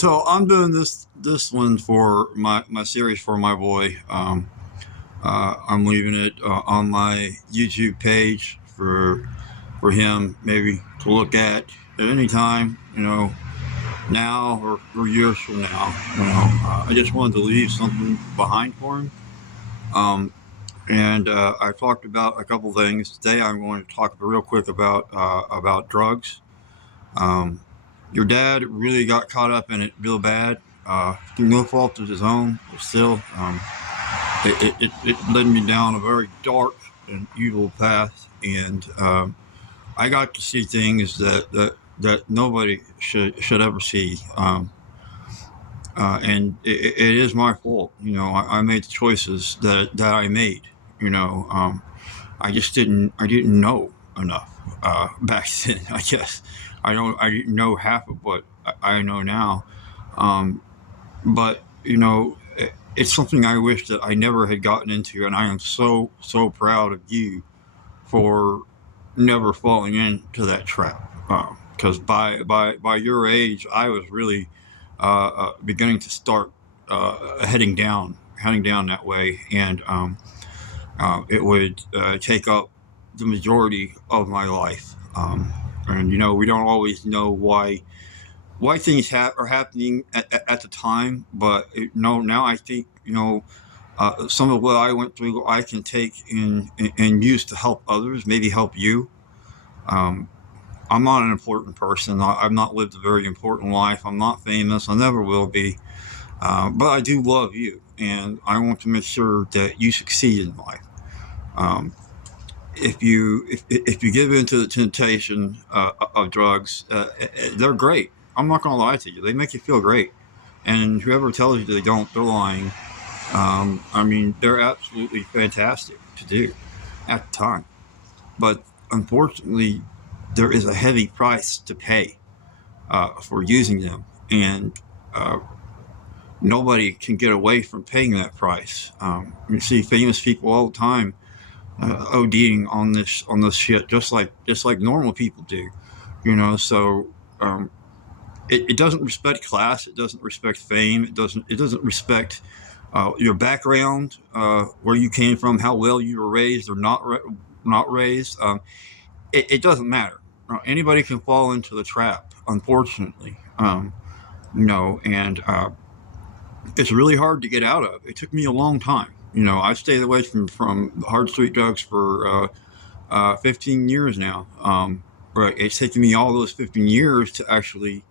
So I'm doing this one for my series for my boy. I'm leaving it on my YouTube page for him maybe to look at any time. Now or years from now. I just wanted to leave something behind for him. Um, and I talked about a couple things today. I'm going to talk real quick about drugs. Um, your dad really got caught up in it real bad, through no fault of his own. But still, it led me down a very dark and evil path, and I got to see things that nobody should ever see. And it is my fault. I made the choices that I made. I didn't know enough back then. I guess I didn't know half of what I know now. Um, but it's something I wish that I never had gotten into, and I am so proud of you for never falling into that trap. Because by your age, I was really beginning to start heading down that way, and it would take up the majority of my life. And we don't always know why things are happening at the time, but no, now I think some of what I went through, I can take and use to help others, maybe help you. Um, I'm not an important person. I've not lived a very important life. I'm not famous. I never will be. But I do love you, and I want to make sure that you succeed in life. Um, if you give in to the temptation of drugs, they're great. I'm not going to lie to you. They make you feel great, and whoever tells you they don't, they're lying. I mean, they're absolutely fantastic to do at the time, but unfortunately, there is a heavy price to pay for using them, and uh, nobody can get away from paying that price. You see famous people all the time ODing on this shit, just like normal people do. So um, it doesn't respect class. It doesn't respect fame. It doesn't respect your background, where you came from, how well you were raised or not raised. It doesn't matter. Anybody can fall into the trap, unfortunately. And it's really hard to get out of. It took me a long time. I stayed away from hard street drugs for 15 years now. But it's taken me all those 15 years to actually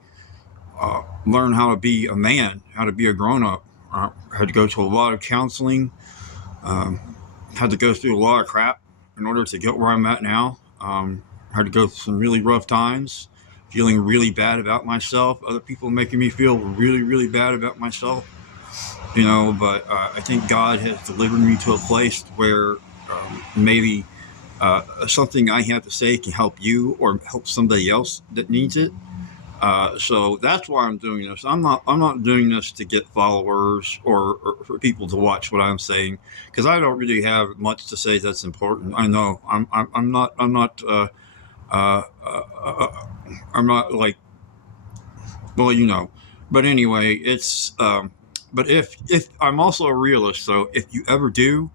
learn how to be a man, how to be a grown up. Had to go to a lot of counseling, um, had to go through a lot of crap in order to get where I'm at now. Had to go through some really rough times, feeling really bad about myself, other people making me feel really, really bad about myself. But I think God has delivered me to a place where maybe something I have to say can help you or help somebody else that needs it. So that's why I'm doing this. I'm not doing this to get followers or for people to watch what I'm saying, because I don't really have much to say that's important. I know uh, uh, uh, I'm not like, well, but anyway, it's but if I'm also a realist, so if you ever do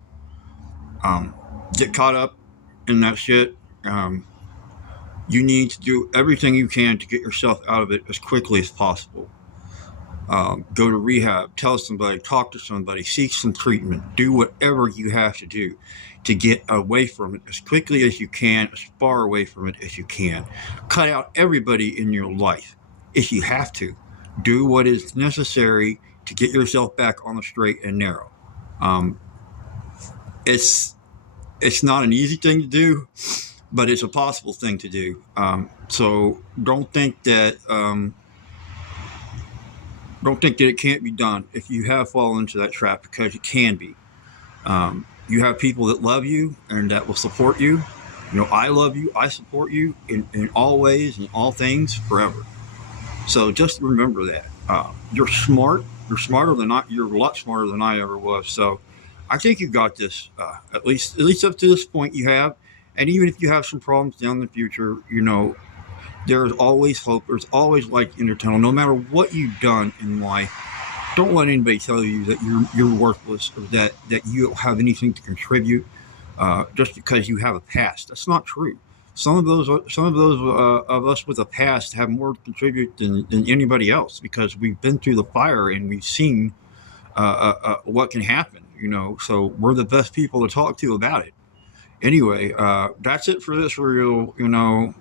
um, get caught up in that shit, um, you need to do everything you can to get yourself out of it as quickly as possible. Go to rehab, tell somebody, talk to somebody, seek some treatment, do whatever you have to do to get away from it as quickly as you can, as far away from it as you can. Cut out everybody in your life if you have to. Do what is necessary to get yourself back on the straight and narrow. Um, it's it's not an easy thing to do, but it's a possible thing to do. So don't think that it can't be done if you have fallen into that trap, because it can be. You have people that love you and that will support you. I love you. I support you in all ways and all things forever. So just remember that. You're smart. You're smarter than I. You're a lot smarter than I ever was. So I think you got this. At least up to this point, you have. And even if you have some problems down in the future, There's always hope. There's always light in your tunnel. No matter what you've done in life, don't let anybody tell you that you're worthless or that you don't have anything to contribute just because you have a past. That's not true. Some of those of us with a past have more to contribute than anybody else because we've been through the fire and we've seen what can happen. So we're the best people to talk to about it. Anyway, that's it for this reel.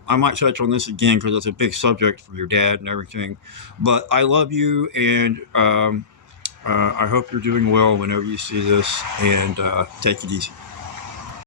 I might touch on this again because it's a big subject for your dad and everything. But I love you, and I hope you're doing well whenever you see this. And take it easy.